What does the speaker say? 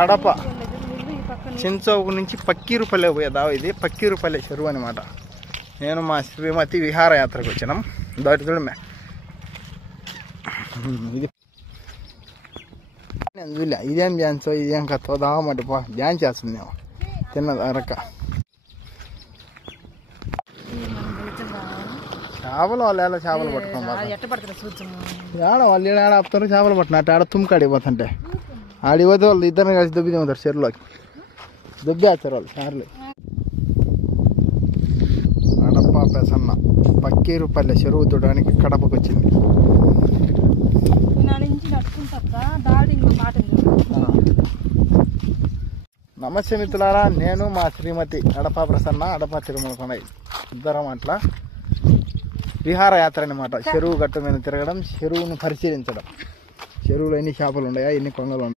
కడప చించౌకు నుంచి పక్కీరుపల్లె పోయే దావ ఇది. పక్కీరుపల్లె చెరువు అనమాట. నేను మా శ్రీమతి విహారయాత్రకు వచ్చినాం. దాటి చూడమే ఇది నేను చూలే. ఇదేం డ్యాన్స్, ఇదేం కథ దావమంటే పో డ్యాన్స్ చేస్తుంది మేము తిన్నదరక. చేపలు వాళ్ళు ఎలా చేపలు పట్టుకోం ఏడ వాళ్ళు ఏడ ఆపుతారు చేపలు పట్టినట్టు. ఆడ తుమ్కాడికి పోతుంటే ఆడిపోతే వాళ్ళు ఇద్దరిని కలిసి దుబ్బి తిమ్ముతారు చెరువులోకి. దుబ్బేస్తారు వాళ్ళు సార్లు. కడప పెసన్న పక్కీరుపల్లె చెరువు చూడడానికి కడపకు వచ్చింది. నమస్తే మిత్రులారా, నేను మా శ్రీమతి అడప ప్రసన్న అడప తిరుమల కొండ ఇద్దరం అట్లా విహారయాత్ర అనమాట. చెరువు గట్టు మీద తిరగడం, చెరువును పరిశీలించడం. చెరువులో ఎన్ని చేపలు ఉన్నాయా, ఎన్ని కొంగలు ఉన్నాయి.